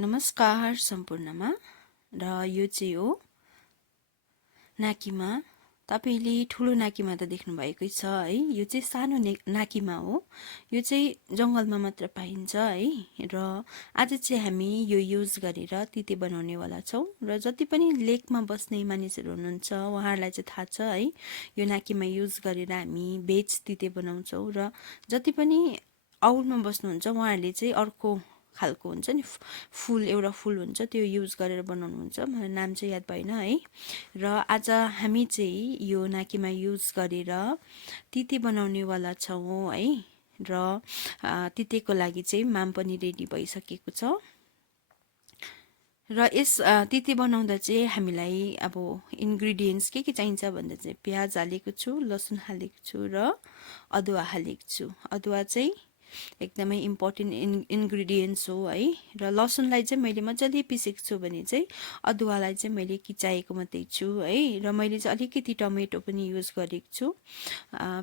नमस्कार सम्पूर्णमा र यो चाहिँ हो नाकिमा। तपाईले ठुलो नाकिमा त देख्नु भएकै छ है। यो चाहिँ सानो नाकिमा हो। यो चाहिँ जंगलमा मात्र पाइन्छ है। र आज चाहिँ हामी यो युज गरेर तिते बनाउने वाला छौं। र जति पनि लेकमा बस्ने मानिसहरू हुनुहुन्छ उहाँहरूलाई चाहिँ थाहा छ है। यो नाकिमा युज गरेर हामी भेज तिते बनाउँछौं। र जति पनि आउटमा बस्नुहुन्छ उहाँहरूले चाहिँ अर्को खालको हुन्छ नि, एउटा फुल हुन्छ, त्यो युज गरेर बनाउनुहुन्छ। मलाई नाम चाहिँ याद भएन है। र आज हामी चाहिँ यो नाकीमा युज गरेर तिते बनाउने वाला छौं है। र तितेको लागि चाहिँ माम पनि रेडी भइसकेको छ। र यस तिते बनाउँदा चाहिँ हामीलाई अब इन्ग्रेडियन्ट्स के चाहिन्छ भन्दा चाहिँ प्याज हालेको छु, लसुन हालेको छु र अदुवा हालेको छु। अदुवा चाहिँ एकदमै इम्पोर्टेन्ट इन्ग्रेडियन्ट्स हो है। र लसुनलाई चाहिँ मैले मजाले पिसेको छु भने चाहिँ अदुवालाई चाहिँ मैले किचाएको मात्रै छु है। र मैले चाहिँ अलिकति टमेटो पनि युज गरेको छु।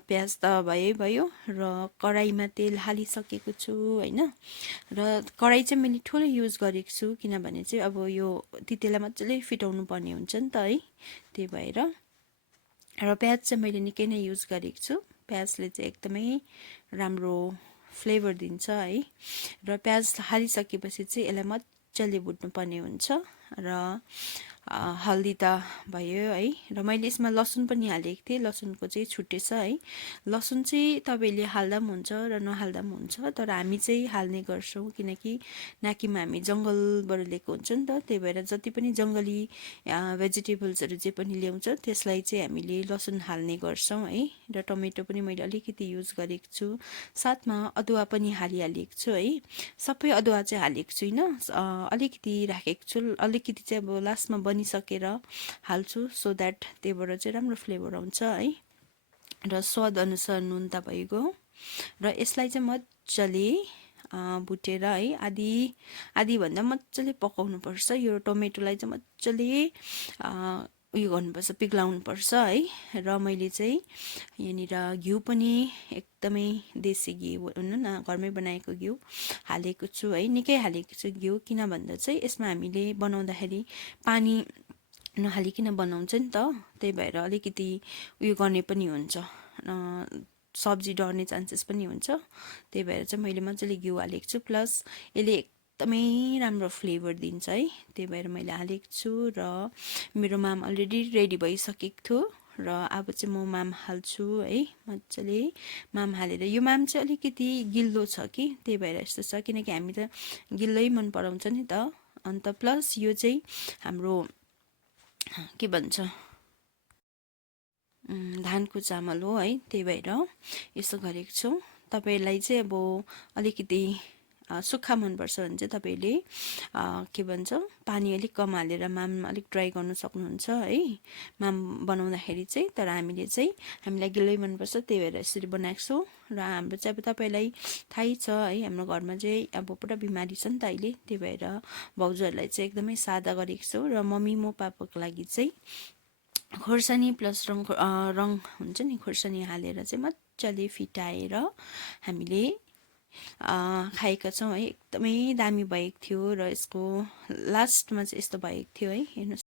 प्याज त भयो र कराईमा तेल हालिसकेको छु हैन। र कराई चाहिँ मैले ठुलो युज गरेको छु किनभने चाहिँ अब यो तितेलाई मजाले फिटाउनु पर्ने हुन्छ नि त है। त्यही भएर र प्याज चाहिँ मैले निकै नै युज गरेको छु। प्याजले चाहिँ एकदमै राम्रो फ्लेभर दिन्छ है। र प्याज हालिसकेपछि चाहिँ यसलाई मजाले भुट्नु पर्ने हुन्छ। र हल्दी त भयो है। र मैले यसमा लसुन पनि हालेको थिएँ। लसुनको चाहिँ छुट्टै छ है। लसुन चाहिँ तपाईँले हाल्दा पनि हुन्छ र नहाल्दा पनि हुन्छ, तर हामी चाहिँ हाल्ने गर्छौँ किनकि नाकीमा हामी जङ्गलबाट ल्याएको हुन्छ नि त। त्यही भएर जति पनि जङ्गली भेजिटेबल्सहरू जे पनि ल्याउँछ त्यसलाई चाहिँ हामीले लसुन हाल्ने गर्छौँ है। र टमेटो पनि मैले अलिकति युज गरेको छु। साथमा अदुवा पनि हालिहालेको छु है। सबै अदुवा चाहिँ हालेको छुइनँ, अलिकति राखेको छु। अलिकति चाहिँ अब लास्टमा बनिसकेर हाल्छु सो द्याट त्यहीबाट चाहिँ राम्रो फ्लेभर आउँछ है। र स्वाद अनुसार नुन त भइगयो। र यसलाई चाहिँ मजाले भुटेर है, आधी भन्दा मजाले पकाउनु पर्छ। यो टमेटोलाई चाहिँ मजाले उयो गर्नुपर्छ, पिघलाउनु पर्छ है। र मैले चाहिँ यहाँनिर घिउ पनि एकदमै देसी घिउ हुनु न, घरमै बनाएको घिउ हालेको छु है। निकै हालेको छु घिउ, किन भन्दा चाहिँ यसमा हामीले बनाउँदाखेरि पानी नहालिकन बनाउँछ नि त। त्यही भएर अलिकति उयो गर्ने पनि हुन्छ, सब्जी डढ्ने चान्सेस पनि हुन्छ। त्यही भएर चाहिँ मैले मजाले घिउ हालेको छु। प्लस यसले एकदमै राम्रो फ्लेभर दिन्छ है। त्यही भएर मैले हालेको छु। र मेरो माम अलरेडी रेडी भइसकेको थियो। र अब चाहिँ म माम हाल्छु है। मजाले माम हालेर, यो माम चाहिँ अलिकति गिल्लो छ कि त्यही भएर यस्तो छ, किनकि हामी त गिल्लै मन पराउँछ नि त। अन्त प्लस यो चाहिँ हाम्रो के भन्छ धानको चामल हो है। त्यही भएर यसो गरेको छु। तपाईँलाई चाहिँ अब अलिकति सुक्खा मनपर्छ भने चाहिँ तपाईँले के भन्छ पानी अलिक कम हालेर माम अलिक ड्राई गर्नु सक्नुहुन्छ है, माम बनाउँदाखेरि चाहिँ। तर हामीलाई गिल्लै मनपर्छ, त्यही भएर यसरी बनाएको छु। र हाम्रो चाहिँ अब तपाईँलाई थाहै छ है, हाम्रो घरमा चाहिँ अब पुरा बिमारी छ नि त अहिले। त्यही भएर भाउजूहरूलाई चाहिँ एकदमै सादा गरेको छु। र मम्मी म पापाको लागि चाहिँ खोर्सानी प्लस रङ हुन्छ नि, खोर्सानी हालेर चाहिँ मजाले फिटाएर हामीले खाएका छौँ है। एकदमै दामी भएको थियो। र यसको लास्टमा चाहिँ यस्तो भएको थियो है। हेर्नुहोस्